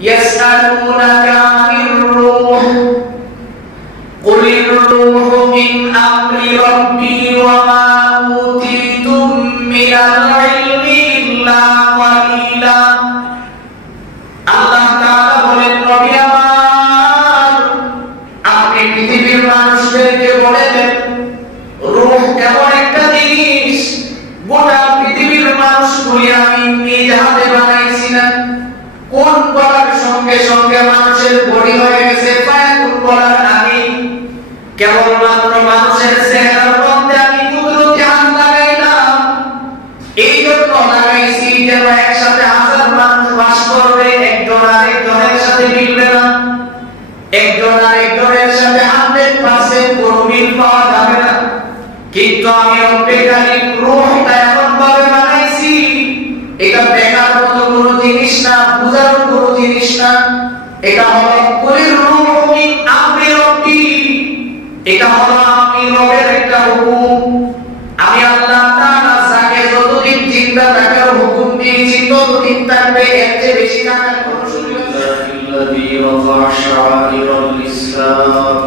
يسألونك عن الروح قل الروح من أمر ربي وما أوتيتم من العلم إلا قليلا আল্লাহ তাআলা বলেন নবী আমার আপনি পৃথিবীর মানুষদেরকে বলে দেন রূহ কেমন একটা জিনিস গোটা পৃথিবীর মানুষগুলি আমি নিজ হাতে বানাইছি না কোন বলার সঙ্গে সঙ্গে মানুষের বডি হয়ে গেছে কোন বলার আমি কেবলমাত্র মানুষের চেহারার মধ্যে আমি কুদরতি হাত লাগাইলাম এই জন্য লাগাইছি যেন একসাথে হাজার মানুষ বাস করবে একজন আরেকজনের সাথে মিলবে না একজন আরেকজনের সাথে 100% কোনো মিল পাওয়া যাবে না কিন্তু আমি রব্বুল কারীম রূহটা এমন ভাবে বানাইছি এটা দেখার মতো কোনো জিনিস না বুঝার কোনো জিনিস না এটা হলো কুলির রূহ মিন আমরি রব্বি এটা হলো আমি রবের একটা হুকুম আমি আল্লাহ তাআলা যাকে যতদিন জিন্দা থাকার হুকুম দিয়েছি ততদিন থাকবে এর চেয়ে বেশি থাকার কোনো সুযোগ নেই আল্লাযী রাফা শাআইরাল ইসলাম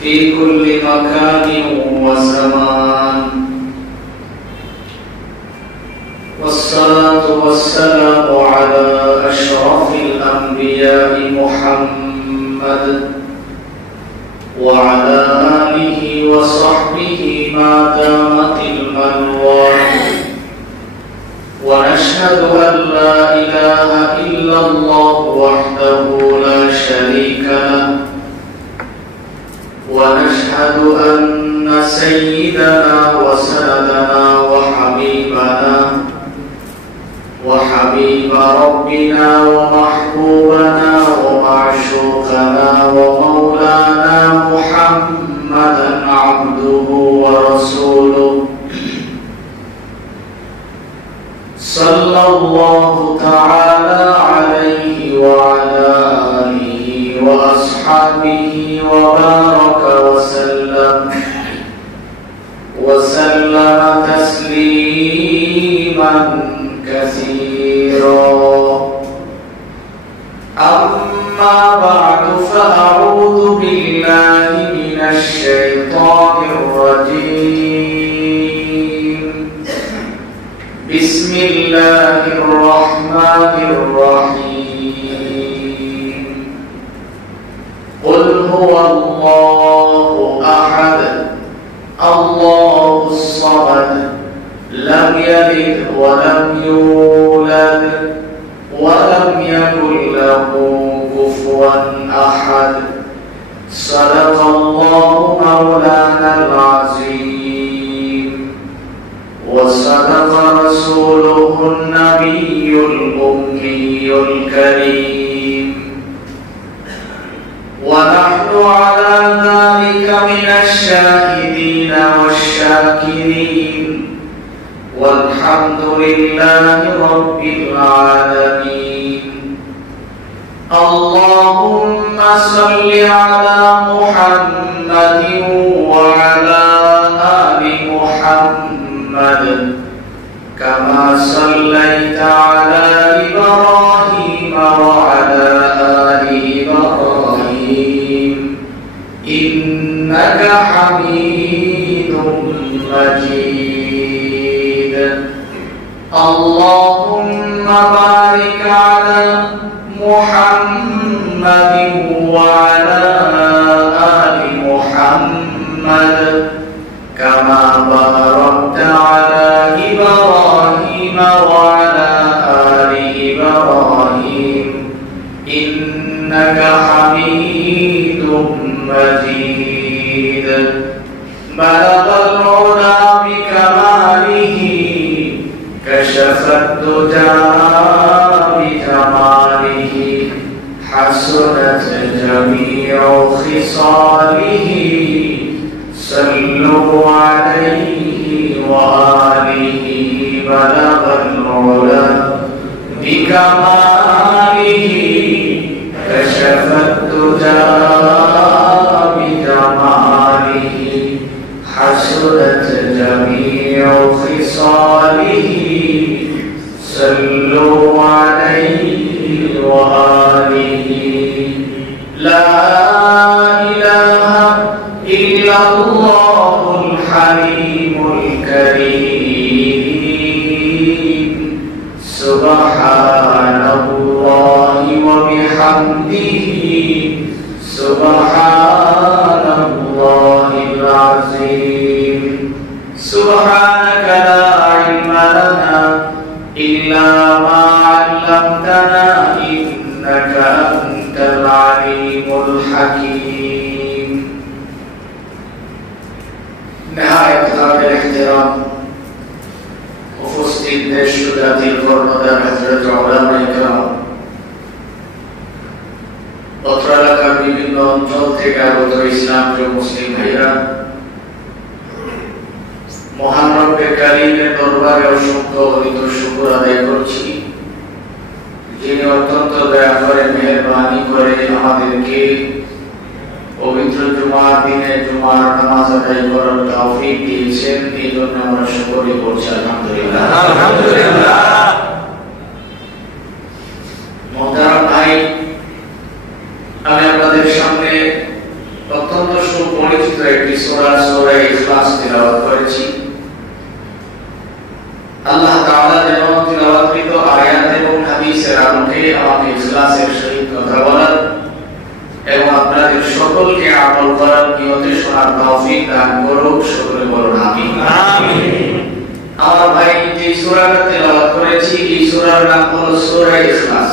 في كل مكان وزمان والصلاة والسلام على أشرف الأنبياء محمد وعلى آله وصحبه ما دامت المنوال ونشهد أن لا إله إلا الله وحده لا شريك له ونشهد أن سيدنا وسندنا وحبيب ربنا ومحبوبنا ومعشوقنا ومولانا محمدا عبده ورسوله صلى الله تعالى عليه وعلى آله وأصحابه وبارك وسلم تسليما كثيرا أما بعد فأعوذ بالله من الشيطان الرجيم بسم الله الرحمن الرحيم قل هو الله أحد الله الصمد لم يلد ولم يولد ولم يكن له كفوا أحد صدق الله مولانا العظيم وصدق رسوله النبي الأمي الكريم ونحن على ذلك من الشاهدين والشاكرين والحمد لله رب العالمين اللهم صل على محمد وعلى آل محمد كما صليت على إبراهيم وعلى آل إبراهيم إنك حميد مجيد اللهم بارك على محمد وعلى آل محمد كما باركت على إبراهيم وعلى آل إبراهيم إنك حميد مجيد بلغ العلا بكماله كشف الدجى بجماله حسنت جميع خصاله صلوا عليه وآله بلغ العلا بكماله كشف الدجى بجماله حسنت جميع خصاله صلوا عليه সুবহানাল্লাহি ওয়া বিহামদিহি সুবহানাল্লাহিল আযীম সুবহানাকা লা ইলমা লানা ইল্লা মা 'আল্লামতানা ইন্নাকা আনতাল আলীমুল হাকীম। نهاية هذا الاحترام উপস্থিত দেশ ও জাতির কর্ণধার হযরত উলামায়ে কেরাম, অত্র এলাকার বিভিন্ন অঞ্চল থেকে আগত ইসলাম প্রিয় মুসলিম ভাইরা, মহান রব্বে কারীমের দরবারে অসংখ্য অগণিত শুকর আদায় করছি, যিনি অত্যন্ত দয়া করে মেহেরবানি করে আমাদেরকে পবিত্র জুমার দিনে জুমার নামাজ আদায় করার তৌফিক দিয়েছেন। এই জন্য আমরা শুকরিয়া করছি আলহামদুলিল্লাহ। আলহামদুলিল্লাহ। মোহতারাম ভাই, আমি আপনাদের সামনে অত্যন্ত সুপরিচিত একটি সূরা সূরা ইখলাস তিলাওয়াত করেছি। আল্লাহ তাআলা যেন তিলাওয়াতকৃত আয়াত এবং হাদিসের আলোকে আমাকে ইখলাসের সহিত কথা বলার এবং আপনাদের সকলকে আমল করার নিয়তে শোনার তৌফিক দান করুক। সকলে বলুন আমিন। আমিন। আমার ভাই যে সূরাটা তেলাওয়াত করেছি, এই সূরার নাম হলো সূরা ইখলাস।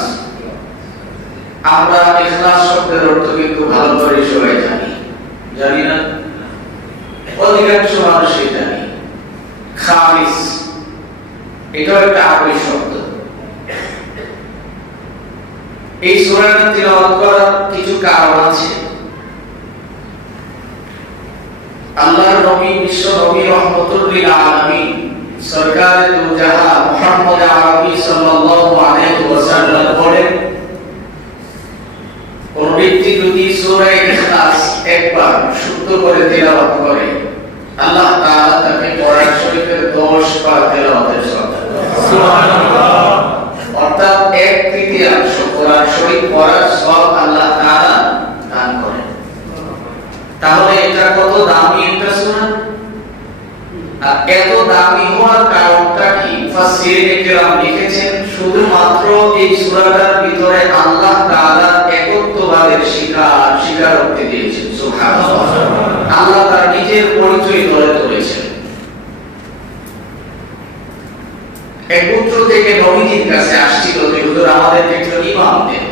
আমরা ইখলাস শব্দের অর্থ কিন্তু ভালো করে সবাই জানি না? অধিকাংশ মানুষই জানি। খালিস এটাও একটা আরবি শব্দ। এই সূরাটা তিলাওয়াত করার কিছু কারণ আছে। আল্লাহর নবী, বিশ্ব নবী রহমাতুল লিল আলামিন, সরকারে দু জাহান মুহাম্মদ আরবি সাল্লাল্লাহু আলাইহি ওয়াসাল্লাম বলেন, কোন ব্যক্তি যদি সূরা ইখলাস একবার শুদ্ধ করে তিলাওয়াত করে, আল্লাহ তাআলা তাকে কোরআন শরীফের 10 বার তিলাওয়াতের সওয়াব দেন। সুবহানাল্লাহ। অর্থাৎ 1/3 কোরআন শরীফ পড়ার সওয়াব আল্লাহ তাআলা দান করেন। তাহলে এটা কত দামি একটা সূরা, আর এত দামি হওয়ার কারণটা কি? মুফাসসিরিনে কেরাম লিখেছেন, শুধুমাত্র এই সূরাটার ভিতরে আল্লাহ তাআলা একত্ববাদের স্বীকারোক্তি দিয়েছেন। সুবহানাল্লাহ। আল্লাহ তার নিজের পরিচয় তুলে ধরেছেন। এক পুত্র থেকে নবীজির কাছে আসছিল যে হুজুর আমাদেরকে একজন ইমাম দেন,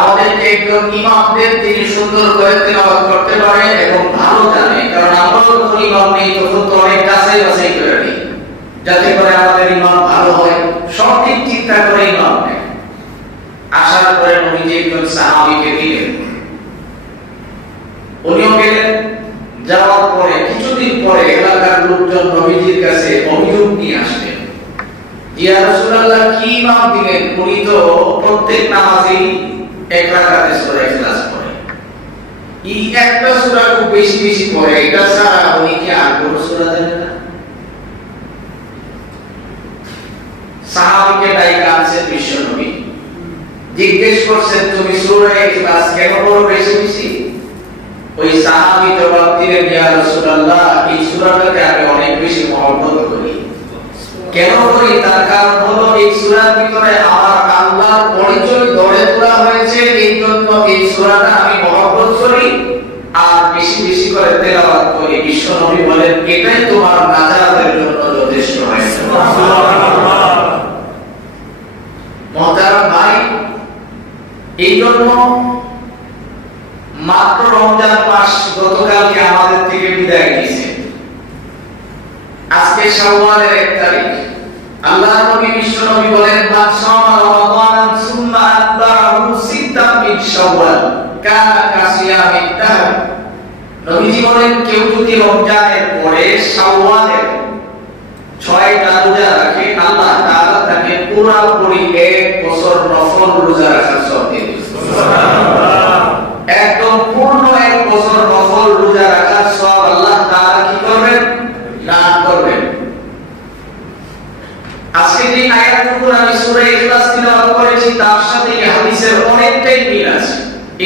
আমাদেরকে একজন ইমাম দেন যিনি সুন্দর করে তেলাওয়াত করতে পারে এবং ভালো জানে, কারণ আমরা যখন ইমাম নেই তখন তো অনেক কাছেই বাছাই করে নিই যাতে করে আমাদের ইমাম ভালো হয়, সব দিক চিন্তা করে ইমাম নেই। আসার পরে নবীজি একজন সাহাবীকে দিলেন, উনিও গেলেন। যাওয়ার পরে কিছুদিন পরে এলাকার লোকজন নবীজির কাছে অভিযোগ নিয়ে আসলেন, ইয়া রাসূলুল্লাহ কি ইমাম দিলেন, উনি তো প্রত্যেক নামাজেই এক রাকাতে সূরা ইখলাস পড়ে, এই একটা সূরা খুব বেশি বেশি পড়ে, এটা ছাড়া উনি কি আর কোনো সূরা জানেন না? সাহাবীকে ডাইকা আনছেন বিশ্ব নবী, জিজ্ঞেস করছেন তুমি সূরা ইখলাস কেন পড়ো বেশি বেশি? ওই সাহাবী জবাব দিলেন, ইয়া রাসূলুল্লাহ এই সূরাটাকে আমি অনেক বেশি মহব্বত করি। কেন করি? তার কারণ হলো এই সূরার ভিতরে আমার আল্লাহর পরিচয় গড়ে তোলা হয়েছে, এই জন্য এই সূরাটা আমি মহব্বত করি আর বেশি বেশি করে তেলাওয়াত করি। বিশ্ব নবী বলেন, এটাই তোমার নাজাতের জন্য যথেষ্ট হয়েছে। সুবহানাল্লাহ। মুহতারাম ভাই, এই জন্য মাত্র রমজান মাস গতকালকে আমাদের থেকে বিদায় নিয়েছে, আজকে শাওয়ালের 1 তারিখ। আল্লাহ নবী বিশ্ব নবী বলেন, মান সামা রমাদান সুম্মা আতবাহু সিত্তাম মিন শাওয়াল কানা কাসিয়ামিদ দাহর। নবীজি বলেন, কেউ যদি রমজানের পরে শাওয়ালের 6টা রোজা রাখে, আল্লাহ তাআলা তাকে পুরোপুরি 1 বছর নফল রোজা রাখার সওয়াব দেন। সুবহানাল্লাহ। একদম পূর্ণ 1 বছর নফল রোজা রাখার সওয়াব আল্লাহ তাআলা কি করবেন? দান করবেন। আজকে যে আয়াতগুলো আমি সূরা ইখলাস তিলাওয়াত করেছি তার সাথে এই হাদিসের অনেকটাই মিল আছে,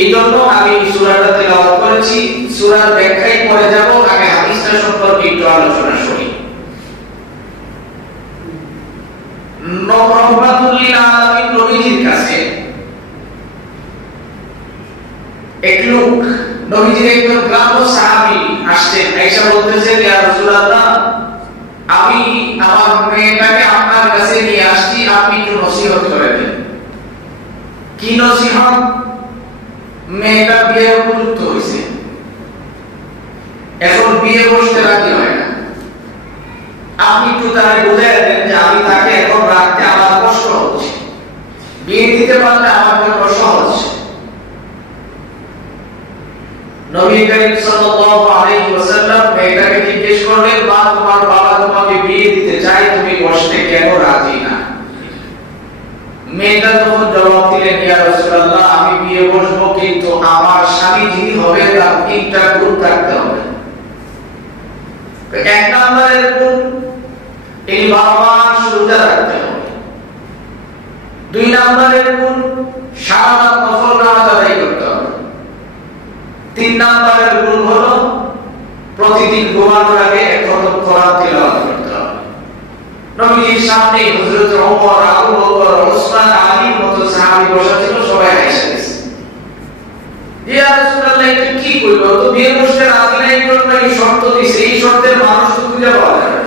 এইজন্য আমি এই সূরাটা তিলাওয়াত করেছি। সূরার ব্যাখ্যায় পরে যাব, আগে হাদিসটা সম্পর্কে একটু আলোচনা করি। রহমাতুল লিল আলামিন নবীজির কাছে এক লোক, নবীজির একজন গ্রাম্য সাহাবী আসছেন, আয়েশা বলতেছেন, ইয়া রাসূলুল্লাহ, আমি আমার মেয়েটাকে আপনার কাছে নিয়ে আসছি, আপনি একটু নসিহত করে দেন। কি নসিহত? মেয়েটা বিয়ে উপযুক্ত হয়েছে, এখন বিয়ে বসতে রাজি হয় না, আপনি একটু তাকে বুঝিয়ে দেন যে আমি তাকে এখন রাখতে আমার কষ্ট হচ্ছে, বিয়ে দিতে পারলে আমার জন্য সহজ। নবী করিম সাল্লাল্লাহু আলাইহি ওয়াসাল্লাম মেয়েটাকে জিজ্ঞেস করলেন, মা, তোমার বাবা তোমাকে বিয়ে দিতে চায়, তুমি বসতে কেন রাজি না? মেয়েটা তখন জবাব দিলেন, ইয়া রাসূলুল্লাহ, আমি বিয়ে বসবো, কিন্তু আমার স্বামী যিনি হবে তার তিনটা গুণ থাকতে হবে। এক নম্বরের গুণ, এই বাবা রোজা রাখতে হবে। দুই নম্বরের গুণ, সারা রাত নফল নামাজ আদায় করতে হবে। তিন নম্বরের গুণ হলো প্রতিদিন ঘুমানোর আগে এক খতম কোরআন তিলাওয়াত করতে হবে। নবীজির সামনে হযরত ওমর, আবু বকর, ওসমান, আলীর মতো সাহাবী বসা ছিল, সবাই আয়েশা গেছে। ইয়া রাসূলুল্লাহ, এটা কি কইব? তো বিয়ে বসতে রাজি নাই, জন্য এই শর্ত দিছে, এই শর্তের মানুষ তো খুঁজে পাওয়া যায় না।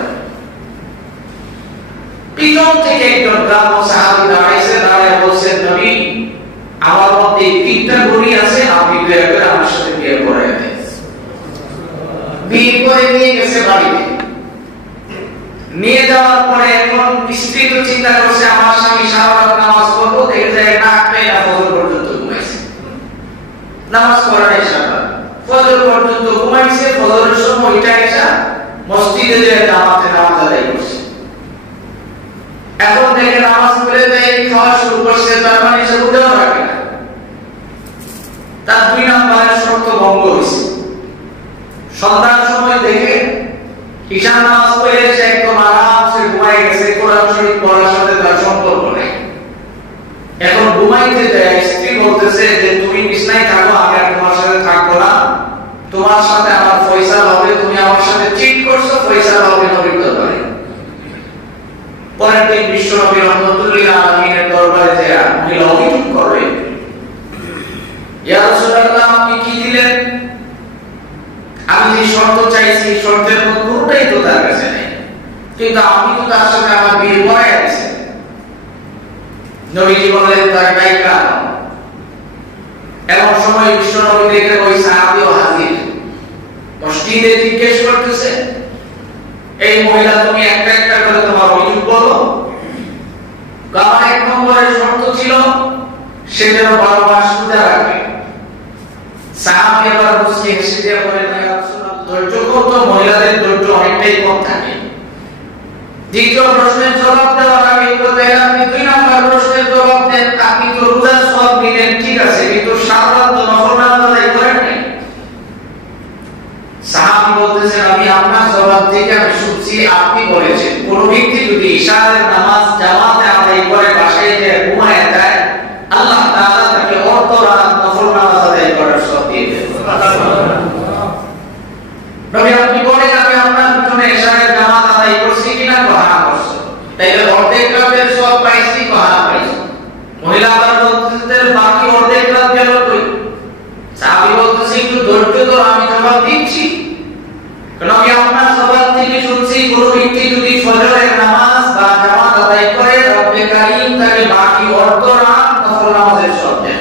পিছন থেকে একজন গ্রাম্য সাহাবী দাঁড়াইছে, দাঁড়ায় বলছেন, নবী, আমার মধ্যে তিনটা গুণই আছে, আপনি দয়া করে আমার সাথে বিয়ে করায় দেন। বিয়ে করে নিয়ে গেছে বাড়িতে। নিয়ে যাওয়ার পরে এখন স্ত্রী তো চিন্তা করছে, আমার স্বামী সারা রাত নামাজ পড়বো, দেখে যায় না পেয়ে না ফজর পর্যন্ত ঘুমাইছে, নামাজ পড়া নাই সারা ফজর পর্যন্ত ঘুমাইছে। ফজরের সময় ওইটা এসে মসজিদে যে জামাতে নামাজ আদায় করছে। এখন দেখে নামাজ পড়ে দেয়, খাওয়া শুরু করছে, তার মানে সে উঠেও রাখে না। তার দুই নম্বরের শর্ত ভঙ্গ হয়েছে। সন্ধ্যার সময় দেখে ঈশান নামাজ পড়ে এসে একদম আরামসে ঘুমাই গেছে, কোরআন শরীফ পড়ার সাথে তার সম্পর্ক নেই। এখন ঘুমাইতে যায়, স্ত্রী বলতেছে যে তুমি বিছানায় থাকো, আমি আর তোমার সাথে থাকবো না, তোমার সাথে আমার ফয়সালা হবে, তুমি আমার সাথে চিট করছো, ফয়সালা হবে নবীর দরবারে। পরের দিন বিশ্ব নবী রহমাতুল লিল আলামিনের দরবারে যায় মহিলা অভিযোগ করে, ইয়া রাসূলুল্লাহ, আপনি কি দিলেন? আমি যে শর্ত চাইছি, শর্তের মধ্যে কোনটাই তো তার কাছে নেই, কিন্তু আমি তো তার সাথে আমার বিয়ে পড়াই আছে। নবীজি বললেন, তার গায়িকা আনো। এমন সময় বিশ্ব নবী দেখে ওই সাহাবীও হাজির। মসজিদে জিজ্ঞেস করতেছে, এই মহিলা, তুমি একটা একটা করে তোমার অভিযোগ বলো। আমার এক নম্বরের শর্ত ছিল সে যেন 12 মাস রোজা রাখে। সাহাবী আবার মুসকে হেসে দিয়ে বলেন, ইয়া রাসূলুল্লাহ, ধৈর্য কত, মহিলাদের ধৈর্য অনেকটাই কম থাকে। দ্বিতীয় প্রশ্নের জবাব দেওয়ার আগে আপনি দুই নম্বর প্রশ্নের জবাব দেন, আপনি তো রোজার সওয়াব নিলেন, ঠিক আছে, কিন্তু সারা রাত তো নফল নামাজ আদায় করেন নাই। সাহাবী বলতেছেন, আমি আপনার জবাব থেকে আমি শুনছি, আপনি বলেছেন কোন ব্যক্তি যদি ইশারের নামাজ জামাতে আদায় করে বাসায় যে ঘুমায় যায়, আল্লাহ তাআলা তাকে অর্ধ রাত নফল নামাজ আদায় করার সওয়াব দিয়ে দেন। সুবহানাল্লাহ। নবী, আপনি বলেন, আমি আপনার পিছনে ইশারের নামাজ আদায় করছি কিনা? হ্যাঁ করছি। তাইলে অর্ধেক রাতের সওয়াব পাইছি? হ্যাঁ পাইছি। মহিলা আবার বলতেছেন, বাকি অর্ধেক রাত গেল কই? সাহাবী বলতেছে, একটু ধৈর্য ধরো, আমি জবাব দিচ্ছি। নবী, আপনার জবাব থেকে শুনছি, কোন ব্যক্তি যদি ফজরের নামাজ বা জামাত আদায় করে, রব্বে কারীম তাকে বাকি অর্ধ রাত নফল নামাজের সওয়াব দেন।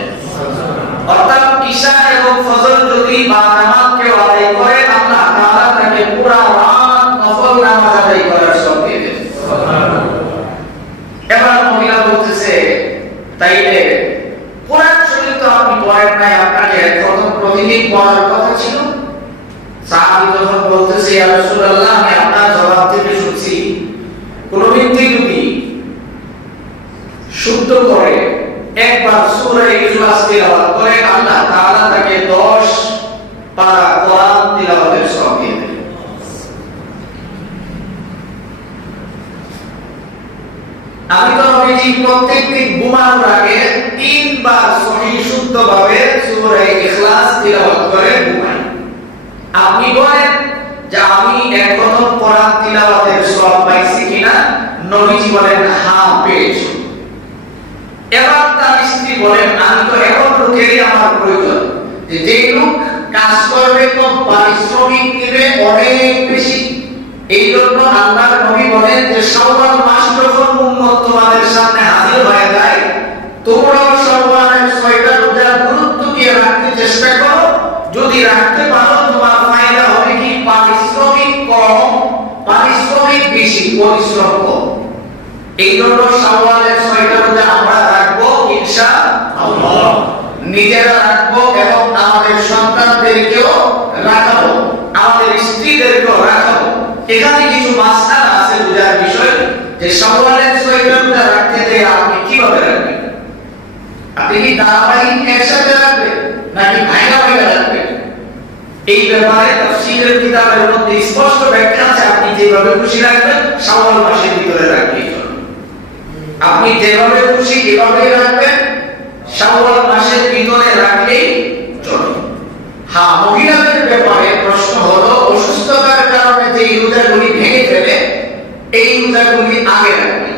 অর্থাৎ ঈশা এবং ফজর যদি বা জামাত কেউ আদায় করে, আল্লাহ তাআলা তাকে পুরো রাত নফল নামাজ আদায় করার সওয়াব দিয়ে দেন। সুবহানাল্লাহ। এবার মহিলা বলতেছে, তাইলে কোরআন শরীফ তো আপনি পড়েন নাই, আপনাকে প্রথম প্রতিদিন পড়ার কথা ছিল। সাহাবী যখন বলতেছে, ইয়া রাসূলুল্লাহ, আমি আপনার জবাব থেকে শুনছি, কোন ব্যক্তি যদি শুদ্ধ করে একবার সূরা ইখলাস তিলাওয়াত করে, আল্লাহ তাআলা তাকে 10 পারা কোরআন তিলাওয়াতের সওয়াব দিয়ে দেন। আমি তো নবীজি প্রত্যেকদিন ঘুমানোর আগে 3 বার সহিহ শুদ্ধভাবে সূরা ইখলাস তিলাওয়াত করে ঘুমাই। আপনি বলেন যে আমি এক প্রথম কোরআন তিলাওয়াতের সওয়াব পাইছি কিনা? নবীজি বলেন হ্যাঁ পেয়েছি। এবার তার স্ত্রী বলেন আমি তো এমন লোকেরই আমার প্রয়োজন যে লোক কাজ করবে তো পারিশ্রমিক নেবে অনেক বেশি। এই জন্য আল্লাহর নবী বলেন যে শাওয়াল মাস যখন উম্মত তোমাদের সামনে হাজির হয়ে যায় তোমরাও শাওয়ালের 6টা রোজার গুরুত্ব দিয়ে রাখতে চেষ্টা করো। যদি রাখতে পারো তোমার ফায়দা হবে কি পারিশ্রমিক কম, পারিশ্রমিক বেশি, পরিশ্রম কম। এই জন্য শাওয়ালের 6টা রোজা আমরা রাখবো ইনশাআল্লাহ, নিজেরা রাখবো এবং আমাদের সন্তানদেরকেও রাখাবো, আমাদের স্ত্রীদেরকেও রাখাবো। এখানে কিছু মাসআলা আছে বোঝার বিষয় যে শাওয়ালের 6টা রোজা রাখতে গিয়ে আপনি কিভাবে রাখবেন। আপনি কি ধারাবাহিক একসাথে রাখবেন নাকি ভাঙা ভাঙা রাখবেন? এই ব্যাপারে তাফসীরের কিতাবের মধ্যে স্পষ্ট ব্যাখ্যা আছে। আপনি যেভাবে খুশি রাখবেন শাওয়াল মাসের ভিতরে রাখবেন, আপনি যেভাবে খুশি এভাবে রাখবেন, শাওয়াল মাসের ভিতরে রাখলেই চলে। হ্যাঁ, মহিলাদের ব্যাপারে প্রশ্ন হলো অসুস্থতার কারণে যে রোজাগুলি ভেঙে ফেলে এই রোজাগুলি আগে রাখবে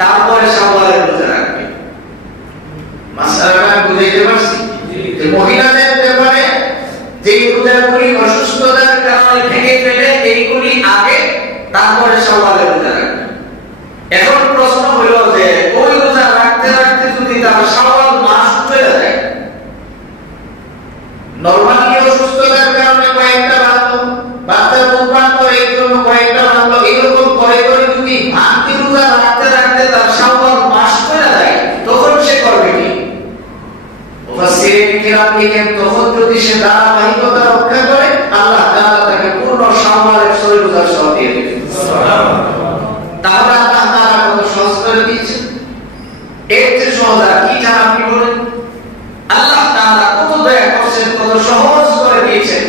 তারপরে শাওয়ালের রোজা রাখবে। মাসআলাটা বুঝাইতে পারছি? যে মহিলাদের ব্যাপারে যে রোজাগুলি অসুস্থতার কারণে ভেঙে ফেলে এইগুলি আগে তারপরে শাওয়ালের রোজা রাখবে। এখন প্রশ্ন হলো যে ওই রোজা রাখতে রাখতে যদি তার শাওয়াল মাস চলে যায়, নরমালি অসুস্থতার কারণে কয়েকটা বাঁধলো, বাচ্চা মুখবান্ধ এই জন্য কয়েকটা বাঁধলো, এরকম করে করে যদি ভাঙতি রোজা রাখতে রাখতে তার শাওয়াল মাস চলে যায় তখন সে করবে কি? মুফাসসিরিন কিরাম লিখেন তখন যদি সে ধারাবাহিকতা রক্ষা করে আল্লাহ তাআলা তাকে পূর্ণ শাওয়ালের 6 রোজা সহ দিয়ে দিবেন। সুবহানাল্লাহ। তাহলে আল্লাহ তাআলা কত সহজ করে দিয়েছেন। এর চেয়ে সহজ আর কি চান আপনি বলেন? আল্লাহ তাআলা কত দয়া করেছেন, কত সহজ করে দিয়েছেন।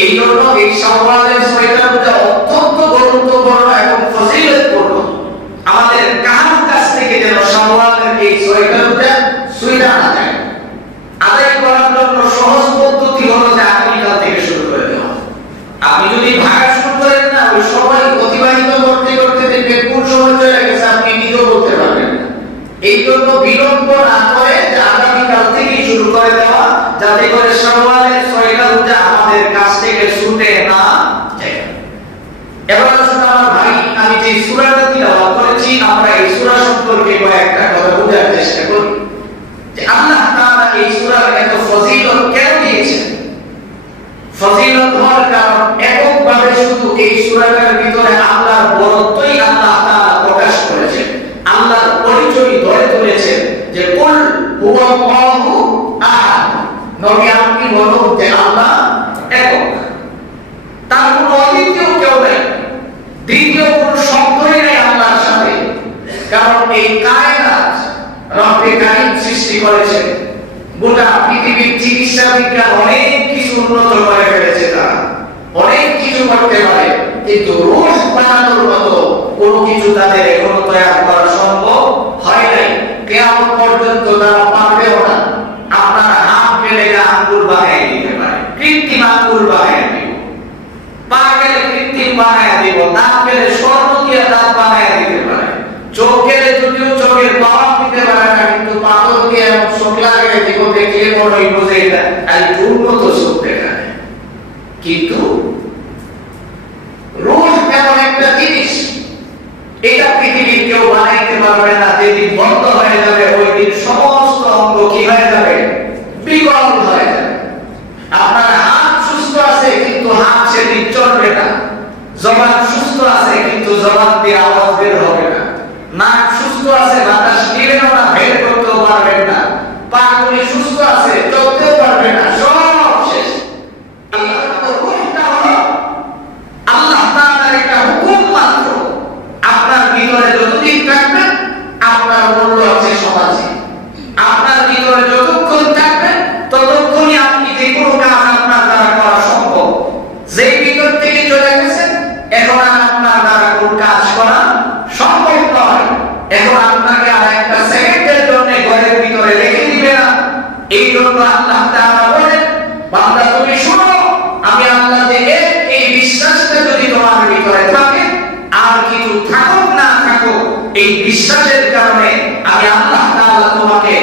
এই জন্য এই শাওয়ালের 6টা রোজা অত্যন্ত গুরুত্বপূর্ণ এবং ফজিলতপূর্ণ। আমাদের কারোর কাছ থেকে যেন শাওয়ালের এই 6টা রোজা সুইরা না যায়। আদায় করার জন্য সহজ পদ্ধতি হলো যে আগামীকাল থেকে শুরু করে দেওয়া। আপনি যদি ভাগা শুরু করেন না ওই সময় অতিবাহিত করতে করতে দেখবেন কোন সময় চলে গেছে আপনি নিজেও বলতে পারবেন না। এই জন্য বিলম্ব না করে আগামীকাল থেকে শুরু করে দেওয়া যাতে করে শাওয়ালের 6টা রোজা আমাদের কাছ থেকে ছুটে না যায়। এবার আসুন আমার ভাই, আমি যে সূরাটা তিলাওয়াত করেছি আমরা এই সূরা সম্পর্কে কয়েকটা কথা বোঝার চেষ্টা করি যে আল্লাহ তাআলা এই সূরার এত ফজিলত কেন দিয়েছেন। ফজিলত হওয়ার কারণ এককভাবে শুধু এই সূরাটার ভিতরে আল্লাহর বড়ত্বই আল্লাহ তাআলা প্রকাশ করেছেন, আল্লাহর পরিচয় ধরে তুলেছেন যে কুল হুয়াল্লাহু আহাদ। নবী আপনি বলুন যে আল্লাহ একক, তার কোনো অদ্বিতীয় কেউ নেই, দ্বিতীয় কোনো শব্দই নেই আল্লাহর সাথে। কারণ এই কায়নাত রব্বে কারীম সৃষ্টি করেছেন, গোটা পৃথিবীর চিকিৎসা বিজ্ঞান অনেক কিছু উন্নত করে ফেলেছে, তারা অনেক কিছু করতে পারে, কিন্তু রূহ বানানোর মতো কোনো কিছু তাদের এখনো তৈরি করা সম্ভব হয় নাই। কিয়ামত পর্যন্ত তারা পারবেও না। আপনার হাত গেলে আঙ্গুল বানিয়ে দিতে পারে, কৃত্রিম আঙ্গুল বানিয়ে দিব, পা গেলে কৃত্রিম বানিয়ে দিব, দাঁত গেলে স্বর্ণ দিয়ে দাঁত বানিয়ে দিতে পারে, চোখ গেলে যদিও চোখের পাওয়া দিতে পারে না, কিন্তু পাথর দিয়ে চোখ লাগিয়ে দিব, দেখলে মনে বোঝে এটা আর উন্নত চোখ দেখা। কিন্তু রূহ এমন একটা জিনিস এটা পৃথিবীর কেউ বানাইতে পারবে না। যেদিন বন্ধ হয়ে যাবে ওই দিন সমস্ত অঙ্গ কি হয়ে যাবে? বিকল হয়ে যাবে। আপনার হাত সুস্থ আছে কিন্তু হাত সেদিন চলবে না, জবান সুস্থ আছে কিন্তু জবান দিয়ে আওয়াজ বের হবে না, নাক সুস্থ আছে বাতাস নিবেও না, বের করতেও পারবেন না, পা গুলি সুস্থ আছে চলতেও পারবে না, সব শেষ। আল্লাহ তাআলার একটা হুকুম মাত্র। আপনার ভিতরে যতদিন থাকবে আপনার মূল্য আছে সমাজে, আপনার ভিতরে যতক্ষণ থাকবে ততক্ষণই আপনি যে কোনো কাজ আপনার দ্বারা করা সম্ভব। যেই ভিতর থেকে চলে গেছেন এখন আর আপনার দ্বারা কোনো কাজ করা সম্ভব নয়। এখন আপনাকে আর একটা সেকেন্ডের জন্য ঘরের ভিতরে রেখে দিবে না। এই জন্য আল্লাহ তাআলা বলেন, বান্দা তুমি শুনো, আমি আল্লাহ যে এই বিশ্বাসটা যদি তোমার ভিতরে থাকে আর কিছু থাকুক না থাকুক বিশ্বাসের কারণে আমি আল্লাহ তাআলা তোমাকে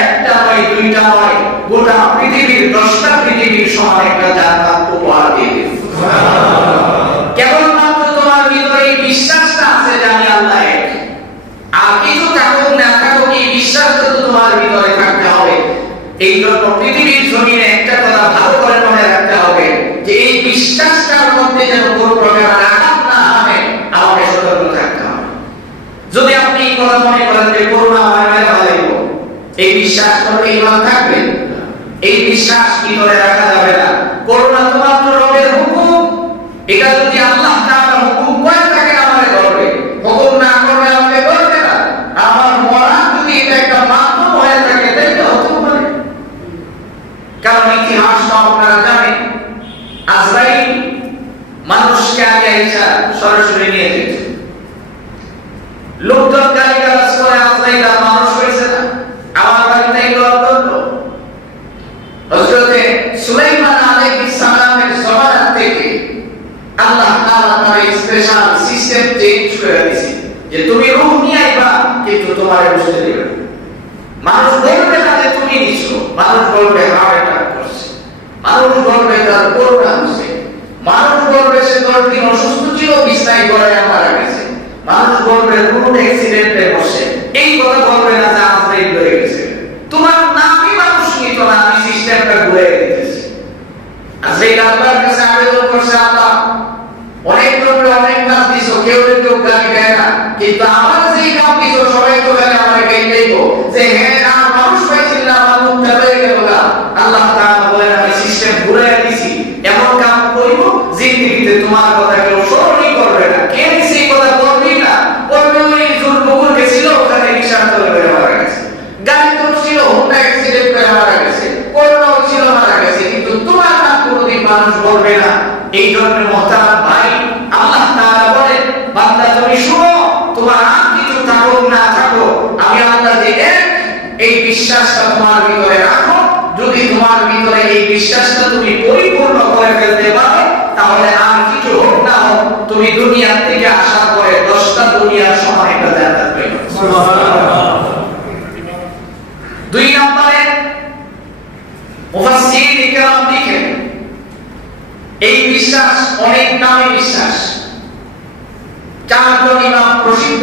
একটা নয় দুইটা নয় গোটা পৃথিবীর 10টা পৃথিবীর সমান একটা জান্নাত উপহার দিয়ে দেব। কেবলমাত্র তোমার ভিতরে এই বিশ্বাসটা আছে যে আমি আল্লাহ এক। আর কিছু থাকুক না থাকুক এই বিশ্বাসটা তো তোমার ভিতরে থাকতে হবে। এই জন্য পৃথিবীর জমিনে একটা কথা ভালো করে মনে রাখতে হবে যে এই বিশ্বাসটার মধ্যে যেন কোনো প্রকার আঘাত না হবে, আমাকে সতর্ক থাকতে হবে। যদি আপনি এই কথা মনে করেন যে করোনা আমার মেরে ফেলাইব, এই বিশ্বাস করলে ঈমান থাকবে? এই বিশ্বাস ভিতরে রাখা যাবে না। করোনা তো মাত্র রবের হুকুম, এটা যদি আল্লাহ তাআলা হুকুম করে থাকে আমাকে ধরবে, হুকুম না করলে আমাকে ধরবে না। আমার মরা যদি এটা একটা মাধ্যম হয়ে থাকে তাহলে হতে পারে। কারণ ইতিহাস তো আপনারা জানেন, আজরাইল মানুষকে আগে আইসা সরাসরি নিয়ে যেত। লোকজন গালিগালাজ করে আজরাইল আর মানুষ হয়েছে না, আমার বাড়িতে এগুলো অত্যন্ত। হযরতে সুলাইমান আলাইহিস সালামের জমানা থেকে আল্লাহ তাআলা তার স্পেশাল সিস্টেম চেঞ্জ করে দিয়েছে যে তুমি রূহ নিয়ে আইবা কিন্তু তোমারে বুঝতে দিবে না। মানুষ বলবে না যে তুমি নিছো, মানুষ বলবে হার্ট অ্যাটাক করছে, মানুষ বলবে তার করোনা হচ্ছে, মানুষ বলবে সে 10 দিন অসুস্থ ছিল বিছানায় পড়ে মারা গেছে, মানুষ বলবে রোড অ্যাক্সিডেন্টে বসে। এই কথা বলবে না যে আজরাইল হয়ে গেছে। তোমার নামই মানুষ নিত না, আমি সিস্টেমটা ঘুরে দিতেছি। আজরাইল আল্লাহর কাছে আবেদন করছে, আল্লাহ অনেক লোক অনেক নাম দিছো, কেউ কেউ গালি দেয় না, কিন্তু আমার যেই নাম দিছো সবাই তো গালি আমার গাই দেব যে হ্যাঁ আর মানুষ পাইছিল না, আমার মুখটা হয়ে গেল না। আল্লাহ তাআলা বলেন আমি সিস্টেম ঘুরে দিছি, এমন কাম করব জিন্দেগিতে তোমার কথা কেউ স্মরণই করবে না। কে সেই কথা বলবি না, বলবে ওই জুলবুল গেছিল ওখানে রিকশা করে মারা গেছে, গাড়ি তো ছিল হোন্ডা অ্যাক্সিডেন্ট করে মারা গেছে, করোনা ছিল মারা গেছে, কিন্তু তোমার নাম কোনোদিন মানুষ বলবে না। এই জন্য মুহতারাম ভাই, আল্লাহ তাআলা বলেন বান্দা তুমি শুনো, তোমার আর কিছু থাকুক না থাকুক আমি আল্লাহ যে এক, এই বিশ্বাসটা তোমার ভিতরে রাখো। যদি তোমার ভিতরে এই বিশ্বাসটা তুমি পরিপূর্ণ করে ফেলতে পারো তাহলে আর কিছু হোক না হোক তুমি দুনিয়া থেকে আসার পরে 10টা দুনিয়ার সমান একটা জান্নাত পাবে। সুবহানাল্লাহ। 2 নম্বরে মুফাসসিরিন ইকরাম লিখেন এই বিশ্বাস অনেক নামে বিশ্বাস। 4 জন ইমাম, প্রসিদ্ধ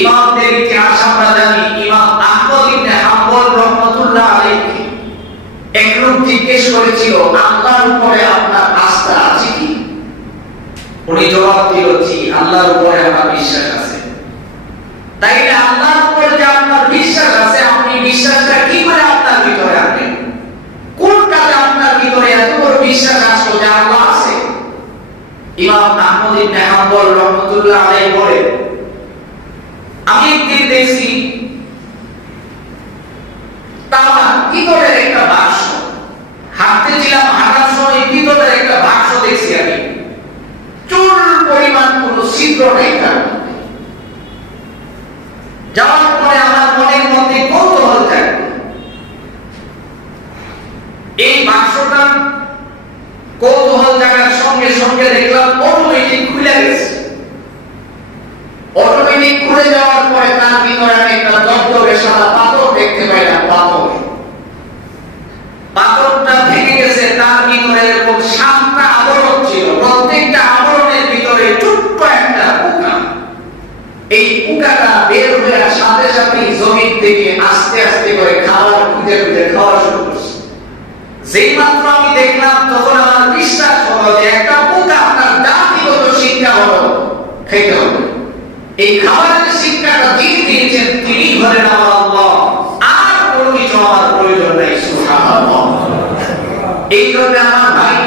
ইমামদের ইতিহাস আমরা জানি। ইমাম আহমদ ইবনে হাম্বল রাহমাতুল্লাহ আলাইহি এক লোক জিজ্ঞেস করেছিল আল্লাহর উপরে আপনার আস্থা আছে কি? উনি জবাব দিল জি, আল্লাহর উপরে আমার বিশ্বাস আছে। তাইলে আল্লাহর উপরে যে আপনার বিশ্বাস আছে, আপনি বিশ্বাসটা কি করে আপনার ভিতরে আনবেন? কোন কাজে আপনার ভিতরে এত বড় বিশ্বাস আসলো যে আল্লাহ আছে? ইমাম আহমদ ইবনে হাম্বল রাহমাতুল্লাহ আলাইহি বলেন আমি একদিন দেখছি তারা ভিতরের একটা বাক্স, হাঁটতেছিলাম, হাঁটার সময় ভিতরের একটা বাক্স দেখছি আমি, চুল পরিমাণ কোনো ছিদ্র নেই তার মধ্যে। যাওয়ার পরে আমার মনের মধ্যে কৌতূহল জাগলো, এই বাক্সটা কৌতূহল জাগার সঙ্গে সঙ্গে দেখলাম অটোমেটিক খুলে গেছে। অটোমেটিক খুলে যাওয়ার পরে তার ভিতরে আমি একটা দগদগে সাদা পাথর দেখতে পাইলাম। পাথরটা ভেঙে গেছে, তার ভিতরে এরকম 7টা আবরণ ছিল, প্রত্যেকটা আবরণের ভিতরে ছোট্ট একটা পোকা। এই পোকাটা বের হয়ে সাথে সাথে জমিন থেকে আস্তে আস্তে করে খাবার খুঁজে খুঁজে খাওয়া শুরু করছে। যেই মাত্র আমি দেখলাম তখন আমার বিশ্বাস হলো যে একটা পোকা আপনার জাতিগত শিক্ষা হলো খেতে হবে। এই খাবারের শিক্ষাটা যিনি দিয়েছেন তিনি হলেন আমার আল্লাহ, আর কোনো কিছু আমার প্রয়োজন নেই। সুবহানাল্লাহ। এই জন্য আমার ভাই,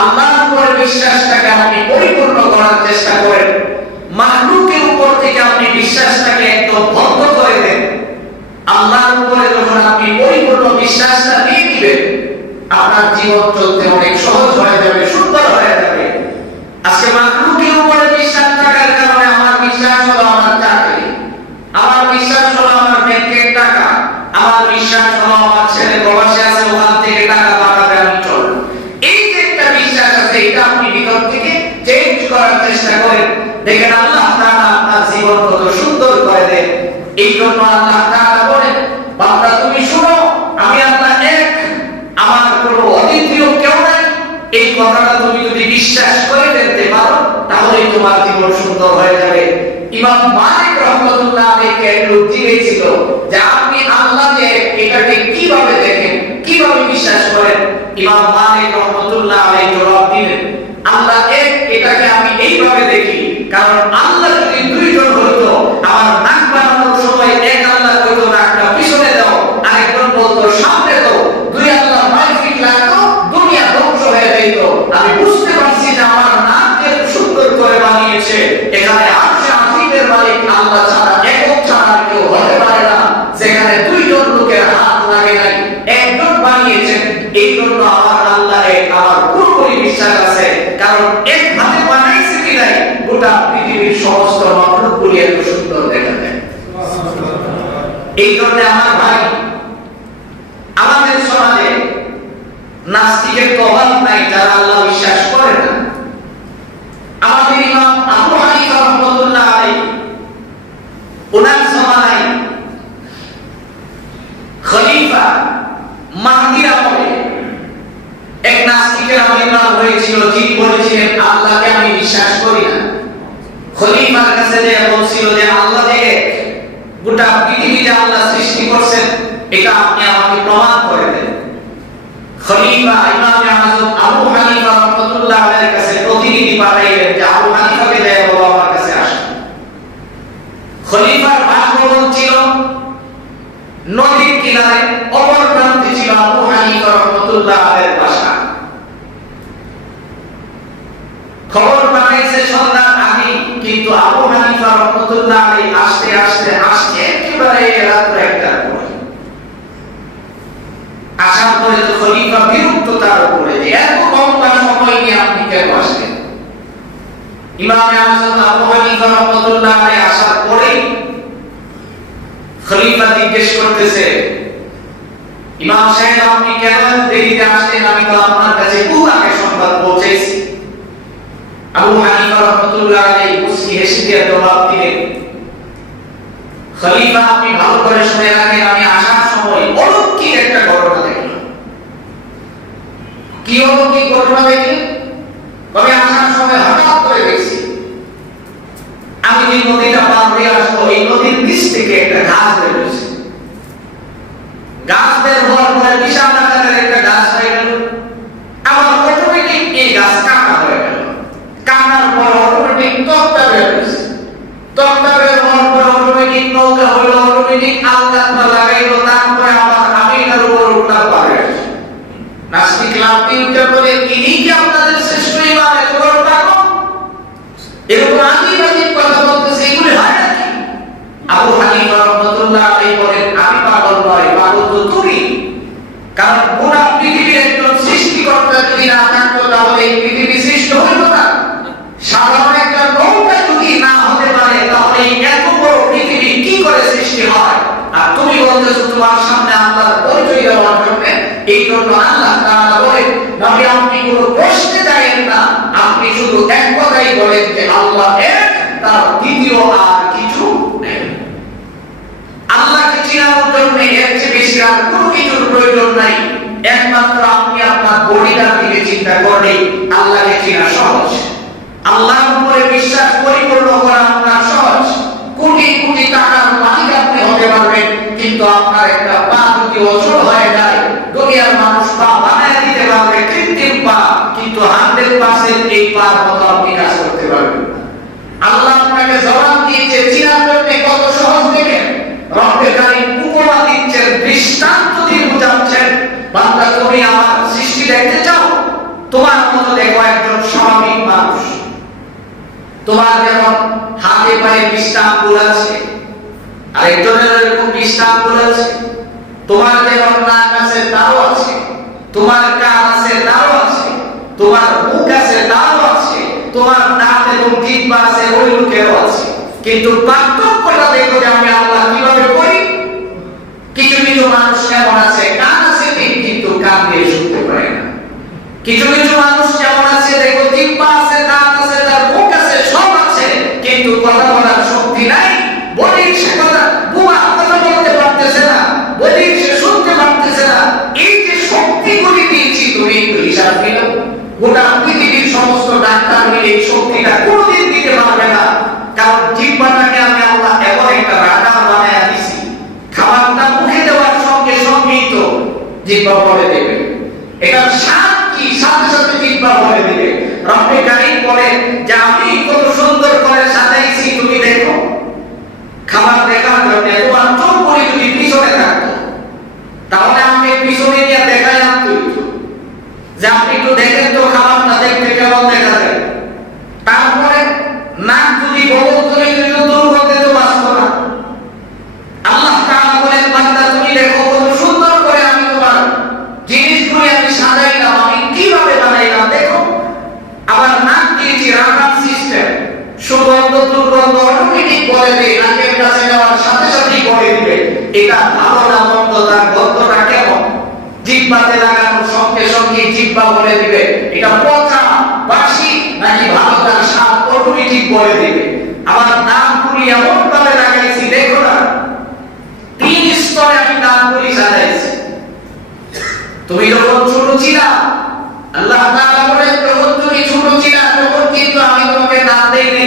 আল্লাহর উপর বিশ্বাসটাকে আপনি পরিপূর্ণ করার চেষ্টা করেন। মাখলুকের উপর থেকে আপনি বিশ্বাসটাকে একদম বন্ধ করে দেন। আল্লাহর উপরে যখন আপনি পরিপূর্ণ বিশ্বাসটা নিয়ে দিবেন, আপনার জীবন চলতে অনেক সহজ হয়ে যাবে, সুন্দর হয়ে যাবে। আজকে মাখলুকের উপরে বিশ্বাস থাকার কারণে আমার বিশ্বাস হলো আমার চাকরি, আমার বিশ্বাস হলো আমার ব্যাংকের টাকা, আমার বিশ্বাস হলো আমার ছেলে প্রবাসে আছে ওখান থেকে টাকা পাঠাবে আমি চলব। এই যে একটা বিশ্বাস আছে, এটা আপনি ভিতর থেকে চেঞ্জ করার চেষ্টা করেন, দেখেন আল্লাহ তাআলা আপনার জীবন কত সুন্দর করে এই জন্য আল্লাহ তাআলা বলেন, বান্দা তুমি শুনো, আমি আল্লাহ এক, আমার কোনো অদ্বিতীয় কেউ নাই। এই কথাটা তুমি যদি বিশ্বাস করে ফেলতে পারো তাহলে তোমার জীবন সুন্দর হয়ে যাবে। ইমাম মালিক রাহমাতুল্লাহ আলাইহি একটু জিজ্ঞেস ছিল যে আপনি আল্লাহ যে এটাকে কিভাবে দেখেন, কিভাবে বিশ্বাস করেন? ইমাম মালিক রাহমাতুল্লাহ আলাইহি জবাব দিলেন, আল্লাহ এক এটাকে আমি এইভাবে দেখি, কারণ আল্লাহ যদি দুইজন হইতো, আমার নাক বানানোর সময় এক আল্লাহ কইতো নাকটা পিছনে দাও, আরেকজন বলতো সামনে দাও, দুই আল্লাহ মাইফিক লাগতো, দুনিয়া ধ্বংস হয়ে যেত। আমি বুঝতে পারছি যে আমার নাককে সুন্দর করে বানিয়েছে, এখানে আরশে আজিমের মালিক আল্লাহ ছাড়া, একক ছাড়া কেউ হতে পারে না, যেখানে দুইজন লোকের হাত লাগে নাই, একজন বানিয়েছেন। এই জন্য আমার আল্লাহ এক, আমার পুরোপুরি বিশ্বাস আছে, কারণ এক হাতে বানাইছে বিদায় গোটা পৃথিবীর সমস্ত মাখলুকগুলি এত সুন্দর দেখা যায়। এই জন্য আমার ভাই, আমাদের সমাজে নাস্তিকের তো অভাব নাই যারা আল্লাহ বিশ্বাস করে না। আমাদের ইমাম আবু হানিফা রাহমাতুল্লাহ আলাইহি ওনার জামানায় খলিফা মাহদির আমলে এক নাস্তিকের আবির্ভাব হয়েছিল, যিনি বলেছিলেন আল্লাহকে আমি বিশ্বাস করি না। খলিফার কাছে যে বলছিল যে আল্লাহ যে গোটা পৃথিবীতে আল্লাহ সৃষ্টি করছেন, এটা আপনি আমাকে প্রমাণ করে দেন। খলিফা ইমাম আযম আবু হানিফা রাহমাতুল্লাহ আলাইহির কাছে প্রতিনিধি পাঠাইলেন যে আবু হানিফাকে দেয় বাবা আমার কাছে আসেন। খলিফার বাসভবন ছিল নদীর কিনারে, অপর প্রান্তে ছিল আবু হানিফা রাহমাতুল্লাহ আলাইহির বাসা। খবর পাঠাইছে সন্ধ্যার আগে, কিন্তু আবু হানিফা রাহমাতুল্লাহ আলাইহি আসতে আসতে আসতে একেবারে রাত 1টার পরে। আসার পরে তো খলিফা বিরক্ত তার উপরে যে এত লম্বা সময় নিয়ে আপনি কেন আসলেন? ইমাম আযম আবু হানিফা রাহমাতুল্লাহ আলাইহি আসার পরে খলিফা জিজ্ঞেস করতেছে, ইমাম সাহেব আপনি কেন দেরিতে আসলেন? আমি তো আপনার কাছে খুব আগে সংবাদ পৌঁছেছি। আবু হানিফা রাহমাতুল্লাহ আলাইহি মুস্কি হেসে দিয়ে জবাব দিলেন, খলিফা আপনি ভালো করে শুনে রাখেন, আমি আসার সময় অলৌকিক একটা ঘটনা দেখলাম। কি অলৌকিক ঘটনা দেখলেন? আমি আসার সময় হঠাৎ করে দেখছি, আমি যে নদীটা পার হয়ে আসবো, এই নদীর নিচ থেকে একটা গাছ বের হয়েছে। গাছ বের হওয়ার পরে বিশাল আকারের একটা গাছ হয়ে গেল। আমার অটোমেটিক এই গাছ কাটা হয়ে গেল। কাটার পর অটোমেটিক তক্তা বের হয়েছে। তক্তা বের হওয়ার পর অটোমেটিক নৌকা হলো, অটোমেটিক আলকাতরা লাগাইলো, তারপরে আবার আমি এটার উপর উঠতে পারে। নাস্তিক লাফিয়ে উঠে বলে, ইনি কি আপনাদের শ্রেষ্ঠ ইমাম? এত বড় পাগল, এরকম আদিবাদী কথা বলতেছে, এগুলি হয় নাকি? আবু হানিফা রাহমাতুল্লাহ আলাইহি বলেন, আমি পাগল নয়, পাগল তো তুমি। কারণ পুরো পৃথিবীর একজন সৃষ্টিকর্তা যদি না থাকতো তাহলে এই পৃথিবী সৃষ্টি হতো না। সাধারণ একটা নৌকা যদি না হতে পারে তাহলে এত বড় পৃথিবী কি করে সৃষ্টি হয়? আর তুমি বলতেছো তোমার সামনে আল্লাহর পরিচয় দেওয়ার জন্য। এই জন্য আল্লাহ তাআলা বলেন, নবী আপনি কোনো প্রশ্নে যাবেন না, আপনি শুধু এক কথাই বলেন যে আল্লাহ এক, তার দ্বিতীয় আর কিছু নেই। আল্লাহকে চিনার জন্য এর চেয়ে বেশি আর কোনো কিছুর প্রয়োজন নাই। একমাত্র আপনি আপনার বডিটার দিকে চিন্তা করলেই আল্লাহকে চেনা সহজ। আল্লাহর উপরে বিশ্বাস পরিপূর্ণ করা আপনার সহজ। কোটি কোটি টাকার মালিক আপনি হতে পারবেন, কিন্তু আপনার একটা পা যদি অচল হয়ে যায়, দুনিয়ার মানুষ পা বানায় দিতে পারবে, কৃত্রিম পা, কিন্তু 100% এই পার মতো আপনি কাজ করতে পারবেন। আল্লাহ আপনাকে জবান দিয়েছে চিনার জন্য কত সহজ দেখেন। রব্বে কারীম উপমা দিচ্ছেন, দৃষ্টান্ত দিয়ে বোঝাচ্ছেন, বান্দা তুমি আমার সৃষ্টি দেখতে চাও? তোমার মতো দেখো একজন স্বাভাবিক মানুষ। তোমার যেমন হাতে পায়ে বিষ্ণাঙ্গুল আছে, আরেকজনের এরকম বিষ্ণাঙ্গুল আছে। তোমার যেমন নাক আছে তাও আছে, তোমার কান আছে তাও আছে, তোমার মুখ আছে তাও আছে, তোমার দাঁত এবং জিহ্বা আছে ওই লোকেরও আছে। কিন্তু পার্থক্যটা দেখো যে আমি আল্লাহ কিভাবে করি। কিছু কিছু মানুষ এমন আছে, কান আছে কিন্তু কান দিয়ে শুনতে পারে না। কিছু কিছু মানুষ যেমন আছে দেখো, জিহ্বা আছে, দাঁত আছে, তার মুখ আছে, সব আছে, কিন্তু কথা বলার শক্তি নাই। বলি সে কথা বুয়া জিহ্বা বলে দেবে। এটা সাক্ষী সাথে সাথে জিহ্বা বলে দিবে। রব্বে কারীম বলে যে আমি কত সুন্দর করে সাজাইছি তুমি দেখো। খাবার দেখার জন্য তোমার চোখ করে যদি পিছনে থাকতো তাহলে আমি পিছনে নিয়ে দেখাই আনতো যে আপনি একটু দেখেন তো খাবারটা দেখতে কেমন দেখা যায়। তারপরে নাক যদি বড় করে দুর্গন্ধে তো বাঁচতো না। আল্লাহ তাআলা বলেন বান্দা তুমি দেখো কত সুন্দর করে আমি তোমার জিনিসগুলো আমি সাজাইলাম, আমি কিভাবে বানাইলাম দেখো। আবার নাক দিয়েছি রান্নার সিস্টেম, সুগন্ধ দুর্গন্ধ অটোমেটিক বলে দেয়, নাকের কাছে নেওয়ার সাথে সাথেই বলে দিবে এটা ভালো না মন্দ, তার গন্ধটা কেমন। জিহ্বাতে লাগানোর সঙ্গে সঙ্গে জিহ্বা বলে দিবে এটা পচা বাসি নাকি ভালো, তার স্বাদ অটোমেটিক বলে দিবে। আবার নামগুলি এমন ভাবে লাগাইছি দেখো না, 3 স্তরে আমি নামগুলি সাজাইছি। তুমি যখন ছোট ছিলা আল্লাহ তাআলা বলেন যখন তুমি ছোট ছিলা তখন কিন্তু আমি তোমাকে নাম দেইনি।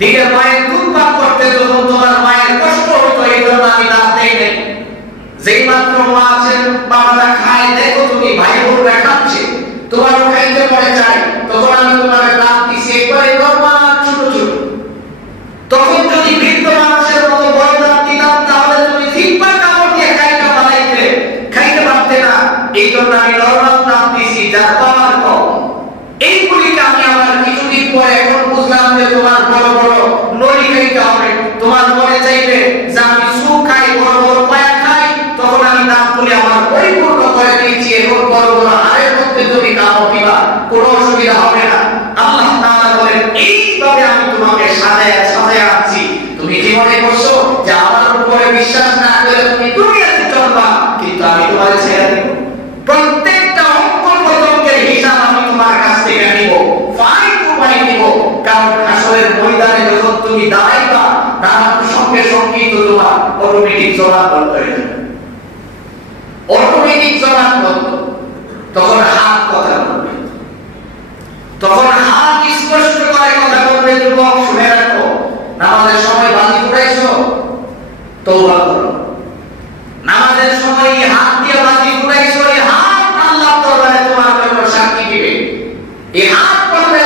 দিনের মায়ের দুধ পান করতে যখন তোমার মায়ের কষ্ট হতো এই জন্য আমি নাম দেইনি। যেই মাত্র মা আছেন বাবারা খায় দেখো তুমি ভাই বোনরা খাচ্ছে তোমার খাইতে পড়ে চাই তখন আমি তোমার নাম দিছি একবারে নরমাল ছোট ছোট। তখন যদি বৃদ্ধ মানুষের মতো বড় নাম দিতাম তাহলে তুমি জিহ্বা কামড় দিয়ে খাইতে পারতে না। এই জন্য আমি নরমাল নাম দিছি যার পাওয়ার কম। এইগুলিকে আমি আমার কিছুদিন পরে এখন বুঝলাম যে তোমার বড় বড় নলি খাইতে হবে, তোমার মনে চাইবে যে আমি সুপ খাই বড় বড় পায়া খাই, তখন আমি নামগুলি আমার পরিপূর্ণ করে দিয়েছি। এখন বড় বড় হাড়ের মধ্যে তুমি খাও দিবা কোনো অসুবিধা হবে না। আল্লাহ তাআলা বলেন এইভাবে আমি তোমাকে সাজায়া আনছি। তুমি জীবনে করছো যে আমার উপরে বিশ্বাস না করে তুমি দুনিয়াতে চলবা, কিন্তু আমি তোমার ছেড়ে দেব। প্রত্যেকটা অঙ্কন পতঙ্গের হিসাব আমি তোমার কাছ থেকে নিব, ফাইন কুরবানি নিব। কারণ হাসরের ময়দানে যখন তুমি দাঁড়াইবা দাঁড়ানোর সঙ্গে সঙ্গেই তো তোমার অটোমেটিক জবান বন্ধ হয়ে যাবে, অটোমেটিক জবান বন্ধ। তখন হাত কথা বলবে, তখন হাত স্পষ্ট করে কথা বলবে। যুবক শুনে রাখো, নামাজের সময় বাজি ফুটাইছো তওবা করো। নামাজের সময় এই হাত দিয়ে বাজি ফুটাইছো, এই হাত আল্লাহর দরবারে তোমার জন্য সাক্ষী দিবে। এই হাত বলবে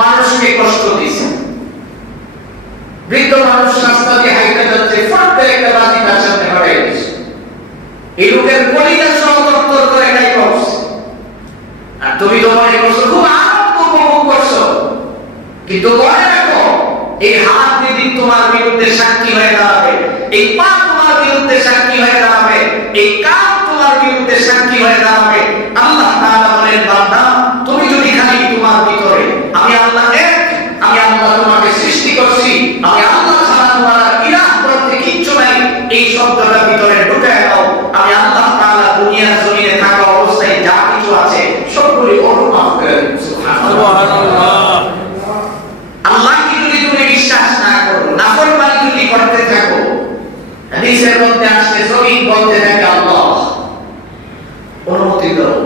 মানুষকে কষ্ট দিয়েছে। বৃদ্ধ মানুষ রাস্তা দিয়ে হাইটে যাচ্ছে, ফট করে একটা বাজি তার সামনে হয়ে গেছে। এই লোকের কলিজা সহ দপ্তর করে গাই বসছে, আর তুমি তো মনে করছো খুব আনন্দ উপভোগ করছো। কিন্তু মনে রাখো এই হাত যেদিন তোমার বিরুদ্ধে সাক্ষী হয়ে দাঁড়াবে, এই পা তোমার বিরুদ্ধে সাক্ষী হয়ে দাঁড়াবে, এই কান তোমার বিরুদ্ধে সাক্ষী হয়ে দাঁড়াবে। আল্লাহ তাআলা বলেন বান্দা তুমি যদি খালি তোমার ভিতরে আমি আল্লাহ এক, আমি আল্লাহ তোমাকে সৃষ্টি করছি, আমি আল্লাহ ছাড়া তোমার ইলাহ বলতে কিচ্ছু নাই, এই শব্দটা ভিতরে ঢুকায় দাও। আমি আল্লাহ তাআলা দুনিয়ার জমিনে থাকা অবস্থায় যা কিছু আছে সবগুলি অনুমাপ করে দেব। সুবহানাল্লাহ। আল্লাহকে যদি তুমি বিশ্বাস না করো, নাফরমানি যদি করতে থাকো, হাদিসের মধ্যে আসছে জমিন বলতে থাকে আল্লাহ অনুমতি দাও।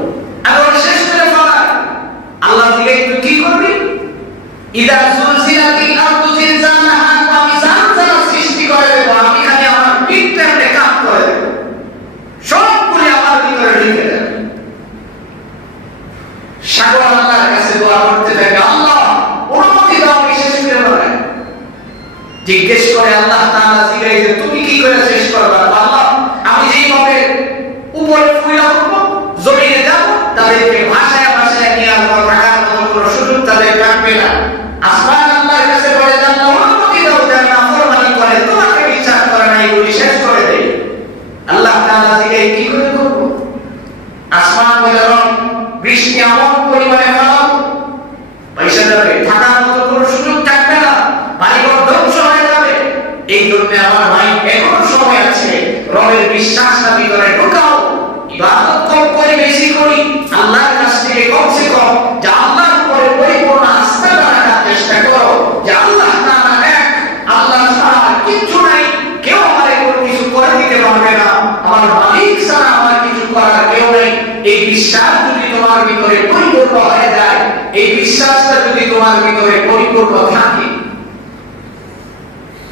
আর শেষ করে বলা আল্লাহ দিলে একটু কি করবি? ইদা সুলসিলাতিল আরদু জিলজালাহা, আমি জালজালা সৃষ্টি করে দেব। আমি খালি আমার পিঠটা কাজ করে দেব, সবগুলি আমার ভিতরে ঢুকে যাবে। সাগর আল্লাহর কাছে দোয়া করতে থাকে আল্লাহ অনুমতি দাও। শেষ করে বলে জিজ্ঞেস করে আল্লাহ তাআলা জিজ্ঞাসা তুমি কি করে শেষ করবা? আল্লাহ আমি যেইভাবে উপরে ফুইলা করব জমিনে যাব তাদেরকে ভাষায় ভাষায় নিয়ে আসবো, থাকার মতো কোনো সুযোগ তাদের থাকবে না। আসমান আল্লাহর কাছে বলে আল্লাহ অনুমতি দাও যারা নাফরমানি করে তোমাকে বিশ্বাস করে না, এগুলি শেষ করে দেই। আল্লাহ তাআলা জিজ্ঞাসা কি করে করব? আসমান বলে বৃষ্টি এমন পরিমাণে ফলাও পয়সা যাবে, থাকার মতো কোনো সুযোগ থাকবে না, বাড়িঘর ধ্বংস হয়ে যাবে। এই জন্য আমার ভাই এখন সময় আছে, রবের বিশ্বাসটা ভিতরে ঢোকাও, ইবাদত কম করে বেশি করি, আল্লাহর কাছ থেকে কমসে কম যে আল্লাহর উপরে পরিপূর্ণ আস্থা রাখার চেষ্টা করো যে আল্লাহ তাআলা এক, আল্লাহ ছাড়া কিচ্ছু নাই, কেউ আমারে কোনো কিছু করে দিতে পারবে না, আমার মালিক ছাড়া আমার কিছু করার কেউ নেই। এই বিশ্বাস যদি তোমার ভিতরে পরিপূর্ণ হয়ে যায়, এই বিশ্বাসটা যদি তোমার ভিতরে পরিপূর্ণ থাকে,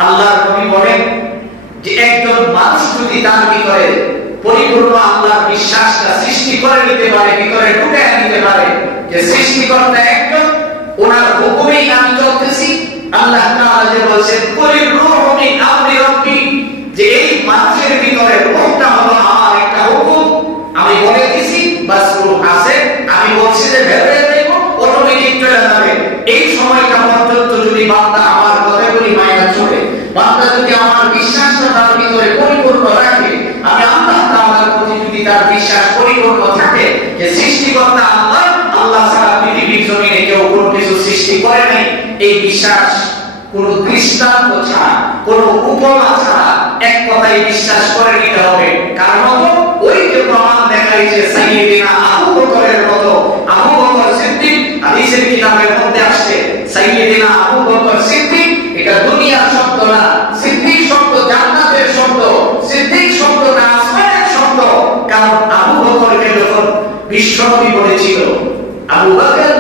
আল্লাহর নবী বলেন যে একজন মানুষ যদি তার ভিতরে পরিপূর্ণ আল্লাহর বিশ্বাসটা সৃষ্টি করে নিতে পারে, ভিতরে ঢুকে নিতে পারে যে সৃষ্টিকর্তা একজন, ওনার হুকুমেই আমি চলতেছি। আল্লাহ তাআলা যে বলেন কুলির রূহু মিন আমরি রাব্বি, যে এই মানুষের ভিতরে রূহটা হলো আমার একটা হুকুম, আমি বলে দিছি বাস রূহ আছে, আমি বলছি যে ভেবে দেব, অটোমেটিক চলে যাবে। এই সময়টা পর্যন্ত যদি বান্দা আমার কথাগুলি মাইনা চলে, বান্দা যদি আমার বিশ্বাসটা তার ভিতরে পরিপূর্ণ রাখে, আমি আল্লাহ তাআলার প্রতি যদি তার বিশ্বাস পরিপূর্ণ থাকে যে সৃষ্টিকর্তা আল্লাহ, আল্লাহ ছাড়া পৃথিবীর জমিনে কেউ কোনো কিছু সৃষ্টি করে নাই, এই বিশ্বাস কোনো দৃষ্টান্ত ছাড়া, কোনো উপমা ছাড়া এক কথায় বিশ্বাস করে নিতে হবে। কারণ ওই যে প্রমাণ দেখাইছে সাইয়্যিদিনা আবু বকরের মতো, আবু বকর সিদ্দিক, হাদিসের কিতাবের মধ্যে আসছে সাইয়্যিদিনা আবু বকর সিদ্দিক, এটা দুনিয়ার শব্দ না, সিদ্দিক শব্দ জান্নাতের শব্দ, সিদ্দিক শব্দটা আসমানের শব্দ। কারণ আবু বকরকে যখন বিশ্বনবী বলেছিল, আবু বকর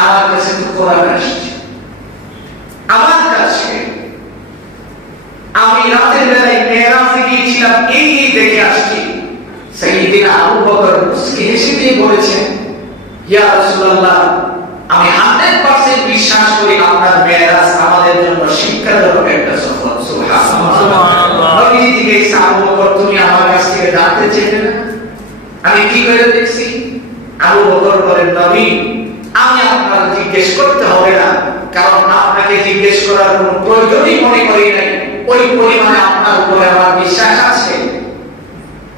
আমার কাছে তো কোরআন আসছে, আমার কাছে আমি রাতের বেলায় মেরাজে গিয়েছিলাম, এই দেখে আসছি। সাইয়্যিদিনা আবু বকর মুস্কি হেসে দিয়ে বলেছেন, ইয়া রাসূলুল্লাহ, আমি 100% বিশ্বাস করি আপনার মেরাজ আমাদের জন্য শিক্ষাজনক একটা সফর। সুবহানাল্লাহ। নবী জিজ্ঞেস আবু বকর, তুমি আমার কাছ থেকে জানতে চেয়েছিলে না আমি কি করে দেখছি? আবু বকর বলেন, নবী আমি আপনার জিজ্ঞেস করতে হবে না, কারণ আপনাকে জিজ্ঞেস করার কোনো প্রয়োজনই মনে করি নাই, ওই পরিমাণে আপনার উপরে আমার বিশ্বাস আছে।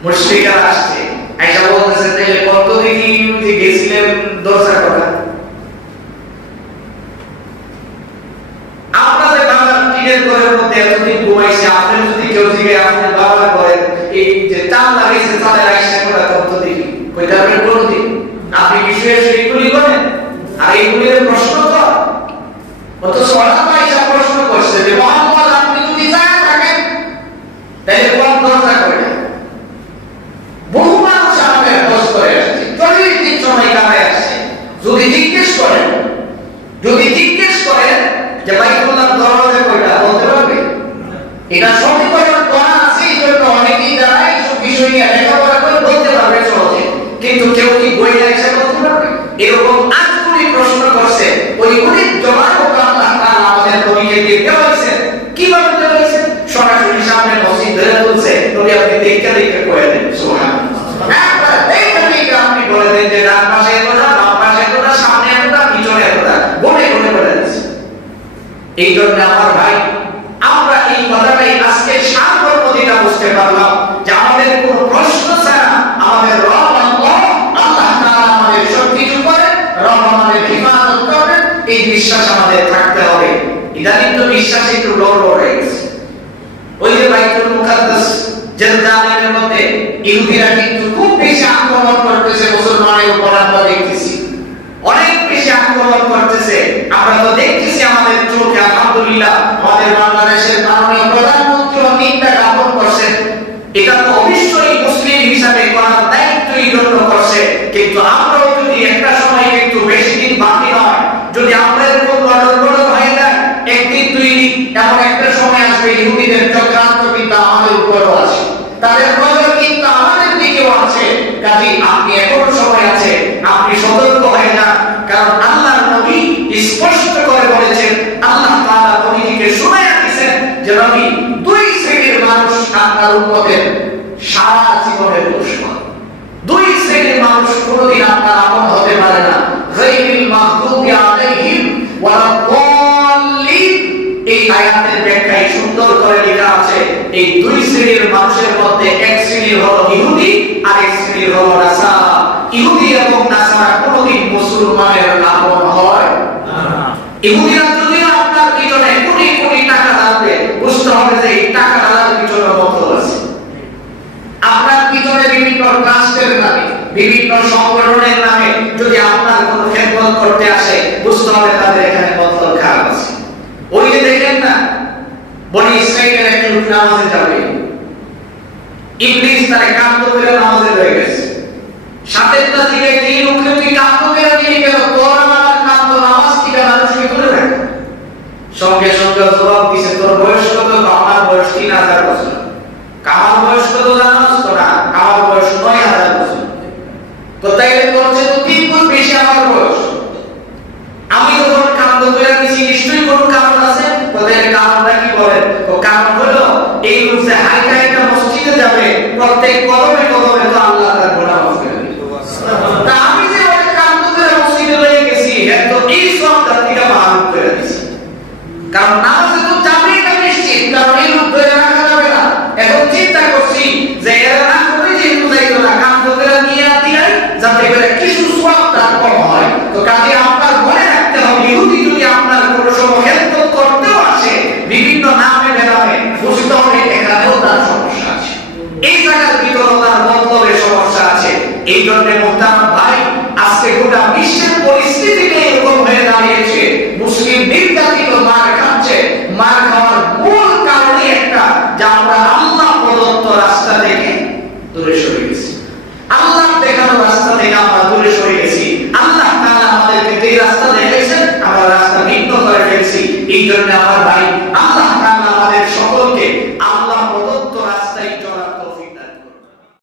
মুশরিকরা আসছে, আয়েশা বলতেছে, তাহলে কত দিন যে গেছিলেন দরজা করা, আপনাদের বাবার টিনের ঘরের মধ্যে এতদিন ঘুমাইছে, আপনি যদি কেউ জিজ্ঞেস আপনার বাবার ঘরে এই যে চাল লাগাইছে, চালের আয়েশা করা কত দিন, কইতে আপনি কোনদিন আপনি বিষয়ে সেইগুলি করেন, আর এইগুলির প্রশ্ন তো অত সরাসরি আয়েশা প্রশ্ন করছে যে মুহাম্মদ আপনি যদি যায় থাকেন তাহলে কোন দরজা করে? বহু মানুষ আমাদের দোষ করে আসছে, 40 দিন সময় কাটায় আসছে, যদি জিজ্ঞেস করেন যে বাইতুল্লাহ দরজা কয়টা বলতে পারবে? এটা সমীকরণ করা আছে, এই জন্য অনেকেই যারা এইসব বিষয় নিয়ে লেখাপড়া করে বলতে পারবে সহজে, কিন্তু কেউ কি বই লেখা বলতে পারবে? এরকম আজগুলি প্রশ্ন করছে, ওইগুলির জবাব আল্লাহ তাআলা আমাদের নবীকে দিয়ে দিয়েছেন। কিভাবে দিয়েছেন? সরাসরি সামনে মসজিদ ধরে বলছে, নবী আপনি দেখে দেখে কয়ে দেন। সুবহানাল্লাহ। একবার দেখে দেখে আপনি বলে দেন যে ডান পাশে এতটা, বাম পাশে এতটা, সামনে এতটা, পিছনে এতটা, বলে বলে বলে দিচ্ছে। এই জন্য আমার ভাই, আমরা এই কথাটাই আজকে সার্বভৌমতা বুঝতে পারলাম যে আমাদের কোনো প্রশ্ন ছাড়া আমাদের রব আল্লাহ, আল্লাহ তাআলা আমাদের সবকিছু করেন, রব আমাদের হিফাজত করেন, এই বিশ্বাস আমাদের থাকতে হবে। ইদানিং তো বিশ্বাস একটু গড়বড় হয়ে গেছে। ওই যে বাইতুল মুকাদ্দাস জেরুজালেমের মধ্যে ইহুদিরা কিন্তু খুব বেশি আক্রমণ করতেছে মুসলমানের উপর, আমরা দেখতেছি অনেক বেশি আক্রমণ করতেছে। আমরা তো দেখতেছি আমাদের চোখে, আলহামদুলিল্লাহ আমাদের বাংলাদেশের মাননীয় প্রধানমন্ত্রী নিন্দা জ্ঞাপন করছেন। এটা তো অবশ্যই মুসলিম হিসাবে করার দায়িত্ব এই জন্য করছে, কিন্তু আমরাও যদি একটা সময় একটু বেশি দিন বাকি নয়, যদি আমরা এরকম গড়বড় হয়ে যায়, একদিন দুই দিন, এমন একটা সময় আসবে ইহুদিদের চক্রান্ত কিন্তু আমাদের উপরও আছে, তাদের নজর কিন্তু আমাদের দিকেও আছে। কাজেই আপনি এখনো সময় আছে, আপনি সতর্ক হয়ে যান, কারণ আল্লাহর নবী স্পষ্ট করে বলেছেন, আল্লাহ তাআলা নবীকে শুনায়া দিয়েছেন যে নবী, দুই শ্রেণীর মানুষ আপনার উম্মতের সারা জীবনের দুশমন। দুই শ্রেণীর মানুষ কোনদিন আপনার আপন হতে পারে না। গায়রিল মাগদুবি আলাইহিম ওয়ালাদ-দাল্লিন, এই আয়াতের ব্যাখ্যায় সুন্দর করে লেখা আছে, এই দুই শ্রেণীর মানুষের মধ্যে এক শ্রেণীর হলো ইহুদি, আর এক শ্রেণীর হলো নাসারা। ইহুদি এবং নাসারা কোনদিন মুসলমানের আপন হয় না। ইহুদিরা যদি আপনার পিছনে কোটি কোটি টাকা ঢালবে, বুঝতে হবে যে এই টাকা ঢালার পিছনে মতলব আছে। আপনার পিছনে বিভিন্ন রাষ্ট্রের নামে, বিভিন্ন সংগঠনের নামে যদি আপনার কোনো খেদমত করতে আসে, বুঝতে হবে তাদের এখানে মতলব খারাপ আছে। ওই যে দেখেন না, বনি ইসরাইলের একটা লোক নামাজে যাবে, ইবলিস তারে কান্ত করে নামাজে রয়ে গেছে। সাথেটা দিকে এই লোককে তুই কান্ত করে দিয়ে গেল, তোর আমার কান্ত নামাজ থেকে নামাজ শুরু করে রাখ। সঙ্গে সঙ্গে জবাব দিছে, তোর বয়স কত? আমার বয়স 3000 বছর। কামার বয়স কত জানোস তোরা? তাইলে বলছে তো 3 গুণ বেশি আমার বয়স, আমি যখন কাম করে নিছি নিশ্চয়ই কোনো কারণ আছে। তাদের কারণটা কি বলেন? তো কারণ হলো এই রূপে হাইটা একটা মসজিদে যাবে, প্রত্যেক কদমে কদমে তো আল্লাহ তার গুনাহ মাফ করে দিবেন। তা আমি যে ওই কাম করে মসজিদে লয়ে গেছি এত এই সব জাতিকে মাফ করে দিছি, কারণ নামাজে তো যাবেই না নিশ্চিত, কারণ এই রূপ ধরে রাখা যাবে না। এখন চিন্তা করছি যে এরা না করে যে বুঝাইতো না কাম করে নিয়ে দিলাই যাতে করে কিছু সওয়াব তার কম হয়। তো কাজে আপনার মনে রাখতে হবে ইহুদি যদি আপনার কোনো সময় হেল্প করতেও আসে বিভিন্ন নামে বেনামে, বুঝতে হবে এখানেও তার সমস্যা আছে, এই জায়গার ভিতরে তার বদলের সমস্যা আছে। এই জন্য মোহতারাম ভাই, আজকে গোটা বিশ্বের পরিস্থিতিতে এরকম হয়ে দাঁড়িয়েছে, মুসলিম